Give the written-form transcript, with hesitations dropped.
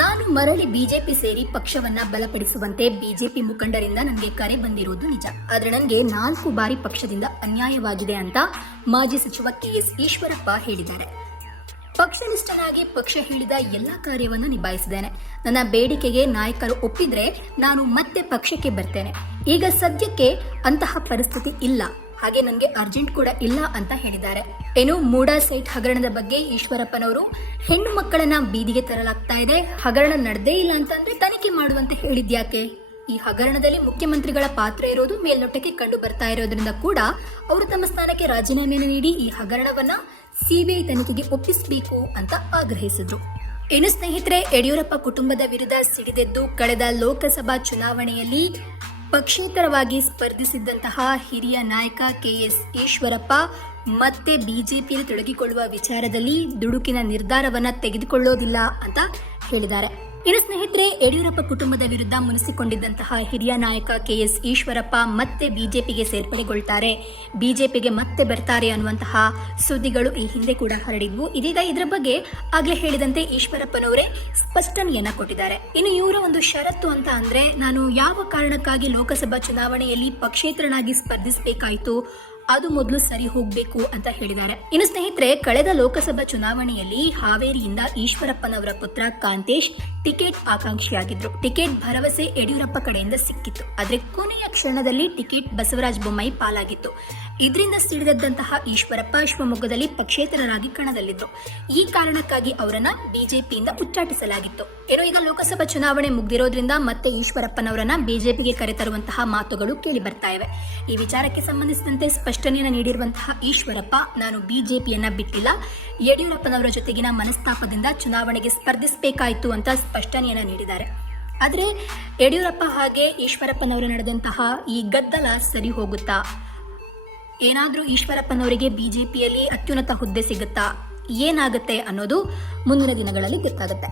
ನಾನು ಮರಳಿ ಬಿಜೆಪಿ ಸೇರಿ ಪಕ್ಷವನ್ನ ಬಲಪಡಿಸುವಂತೆ ಬಿಜೆಪಿ ಮುಖಂಡರಿಂದ ನನಗೆ ಕರೆ ಬಂದಿರುವುದು ನಿಜ. ಆದರೆ ನನಗೆ 4 ಬಾರಿ ಪಕ್ಷದಿಂದ ಅನ್ಯಾಯವಾಗಿದೆ ಅಂತ ಮಾಜಿ ಸಚಿವ ಕೆಎಸ್ ಈಶ್ವರಪ್ಪ ಹೇಳಿದ್ದಾರೆ. ಪಕ್ಷನಿಷ್ಠನಾಗಿ ಪಕ್ಷ ಹೇಳಿದ ಎಲ್ಲಾ ಕಾರ್ಯವನ್ನು ನಿಭಾಯಿಸಿದ್ದೇನೆ. ನನ್ನ ಬೇಡಿಕೆಗೆ ನಾಯಕರು ಒಪ್ಪಿದ್ರೆ ನಾನು ಮತ್ತೆ ಪಕ್ಷಕ್ಕೆ ಬರ್ತೇನೆ. ಈಗ ಸದ್ಯಕ್ಕೆ ಅಂತಹ ಪರಿಸ್ಥಿತಿ ಇಲ್ಲ, ಹಾಗೆ ನನಗೆ ಅರ್ಜೆಂಟ್ ಕೂಡ ಇಲ್ಲ ಅಂತ ಹೇಳಿದ್ದಾರೆ. ಏನು ಮೂಡಾ ಸೈಟ್ ಹಗರಣದ ಬಗ್ಗೆ ಈಶ್ವರಪ್ಪನವರು ಹೆಣ್ಣು ಮಕ್ಕಳನ್ನ ಬೀದಿಗೆ ತರಲಾಗ್ತಾ ಇದೆ, ಹಗರಣ ನಡೆದೇ ಇಲ್ಲ ಅಂತಂದ್ರೆ ತನಿಖೆ ಮಾಡುವಂತೆ ಹೇಳಿದ್ಯಾಕೆ? ಈ ಹಗರಣದಲ್ಲಿ ಮುಖ್ಯಮಂತ್ರಿಗಳ ಪಾತ್ರ ಇರೋದು ಮೇಲ್ನೋಟಕ್ಕೆ ಕಂಡು ಬರ್ತಾ ಇರೋದ್ರಿಂದ ಕೂಡ ಅವರು ತಮ್ಮ ಸ್ಥಾನಕ್ಕೆ ರಾಜೀನಾಮೆಯನ್ನು ನೀಡಿ ಈ ಹಗರಣವನ್ನ ಸಿಬಿಐ ತನಿಖೆಗೆ ಒಪ್ಪಿಸಬೇಕು ಅಂತ ಆಗ್ರಹಿಸಿದ್ರು. ಇನ್ನು ಸ್ನೇಹಿತರೆ, ಯಡಿಯೂರಪ್ಪ ಕುಟುಂಬದ ವಿರುದ್ಧ ಸಿಡಿದೆದ್ದು ಕಳೆದ ಲೋಕಸಭಾ ಚುನಾವಣೆಯಲ್ಲಿ ಪಕ್ಷೇತರವಾಗಿ ಸ್ಪರ್ಧಿಸಿದ್ದಂತಹ ಹಿರಿಯ ನಾಯಕ ಕೆಎಸ್ ಈಶ್ವರಪ್ಪ ಮತ್ತೆ ಬಿಜೆಪಿಯಲ್ಲಿ ತೊಡಗಿಕೊಳ್ಳುವ ವಿಚಾರದಲ್ಲಿ ದುಡುಕಿನ ನಿರ್ಧಾರವನ್ನ ತೆಗೆದುಕೊಳ್ಳೋದಿಲ್ಲ ಅಂತ ಹೇಳಿದ್ದಾರೆ. ಇನ್ನು ಸ್ನೇಹಿತರೆ, ಯಡಿಯೂರಪ್ಪ ಕುಟುಂಬದ ವಿರುದ್ಧ ಮುನಿಸಿಕೊಂಡಿದ್ದಂತಹ ಹಿರಿಯ ನಾಯಕ ಕೆಎಸ್ ಈಶ್ವರಪ್ಪ ಮತ್ತೆ ಬಿಜೆಪಿಗೆ ಸೇರ್ಪಡೆಗೊಳ್ತಾರೆ, ಬಿಜೆಪಿಗೆ ಮತ್ತೆ ಬರ್ತಾರೆ ಅನ್ನುವಂತಹ ಸುದ್ದಿಗಳು ಈ ಹಿಂದೆ ಕೂಡ ಹರಡಿದ್ವು. ಇದೀಗ ಇದರ ಬಗ್ಗೆ ಆಗ್ಲೇ ಹೇಳಿದಂತೆ ಈಶ್ವರಪ್ಪನವರೇ ಸ್ಪಷ್ಟನೆಯನ್ನ ಕೊಟ್ಟಿದ್ದಾರೆ. ಇನ್ನು ಇವರ ಒಂದು ಷರತ್ತು ಅಂತ ಅಂದ್ರೆ, ನಾನು ಯಾವ ಕಾರಣಕ್ಕಾಗಿ ಲೋಕಸಭಾ ಚುನಾವಣೆಯಲ್ಲಿ ಪಕ್ಷೇತರನಾಗಿ ಸ್ಪರ್ಧಿಸಬೇಕಾಯಿತು ಅದು ಮೊದಲು ಸರಿ ಹೋಗಬೇಕು ಅಂತ ಹೇಳಿದ್ದಾರೆ. ಇನ್ನು ಸ್ನೇಹಿತರೆ, ಕಳೆದ ಲೋಕಸಭಾ ಚುನಾವಣೆಯಲ್ಲಿ ಹಾವೇರಿಯಿಂದ ಈಶ್ವರಪ್ಪನವರ ಪುತ್ರ ಕಾಂತೇಶ್ ಟಿಕೆಟ್ ಆಕಾಂಕ್ಷಿಯಾಗಿದ್ರು. ಟಿಕೆಟ್ ಭರವಸೆ ಯಡಿಯೂರಪ್ಪ ಕಡೆಯಿಂದ ಸಿಕ್ಕಿತ್ತು, ಆದ್ರೆ ಕೊನೆಯ ಕ್ಷಣದಲ್ಲಿ ಟಿಕೆಟ್ ಬಸವರಾಜ ಬೊಮ್ಮಾಯಿ ಪಾಲಾಗಿತ್ತು. ಇದರಿಂದ ಸಿಡಿದದ್ದಂತಹ ಈಶ್ವರಪ್ಪ ಶಿವಮೊಗ್ಗದಲ್ಲಿ ಪಕ್ಷೇತರರಾಗಿ ಕಣದಲ್ಲಿದ್ರು. ಈ ಕಾರಣಕ್ಕಾಗಿ ಅವರನ್ನ ಬಿಜೆಪಿಯಿಂದ ಉಚ್ಚಾಟಿಸಲಾಗಿತ್ತು. ಏನೋ ಈಗ ಲೋಕಸಭಾ ಚುನಾವಣೆ ಮುಗ್ದಿರೋದ್ರಿಂದ ಮತ್ತೆ ಈಶ್ವರಪ್ಪನವರನ್ನ ಬಿಜೆಪಿಗೆ ಕರೆತರುವಂತಹ ಮಾತುಗಳು ಕೇಳಿ ಬರ್ತಾ ಇವೆ. ಈ ವಿಚಾರಕ್ಕೆ ಸಂಬಂಧಿಸಿದಂತೆ ಸ್ಪಷ್ಟನೆಯನ್ನು ನೀಡಿರುವಂತಹ ಈಶ್ವರಪ್ಪ, ನಾನು ಬಿಜೆಪಿಯನ್ನ ಬಿಟ್ಟಿಲ್ಲ, ಯಡಿಯೂರಪ್ಪನವರ ಜೊತೆಗಿನ ಮನಸ್ತಾಪದಿಂದ ಚುನಾವಣೆಗೆ ಸ್ಪರ್ಧಿಸಬೇಕಾಯಿತು ಅಂತ ಸ್ಪಷ್ಟನೆಯನ್ನ ನೀಡಿದ್ದಾರೆ. ಆದ್ರೆ ಯಡಿಯೂರಪ್ಪ ಹಾಗೆ ಈಶ್ವರಪ್ಪನವರು ನಡೆದಂತಹ ಈ ಗದ್ದಲ ಸರಿ ಹೋಗುತ್ತಾ? ಏನಾದ್ರೂ ಈಶ್ವರಪ್ಪನವರಿಗೆ ಬಿಜೆಪಿಯಲ್ಲಿ ಅತ್ಯುನ್ನತ ಹುದ್ದೆ ಸಿಗುತ್ತಾ? ಏನಾಗುತ್ತೆ ಅನ್ನೋದು ಮುಂದಿನ ದಿನಗಳಲ್ಲಿ ಗೊತ್ತಾಗುತ್ತೆ.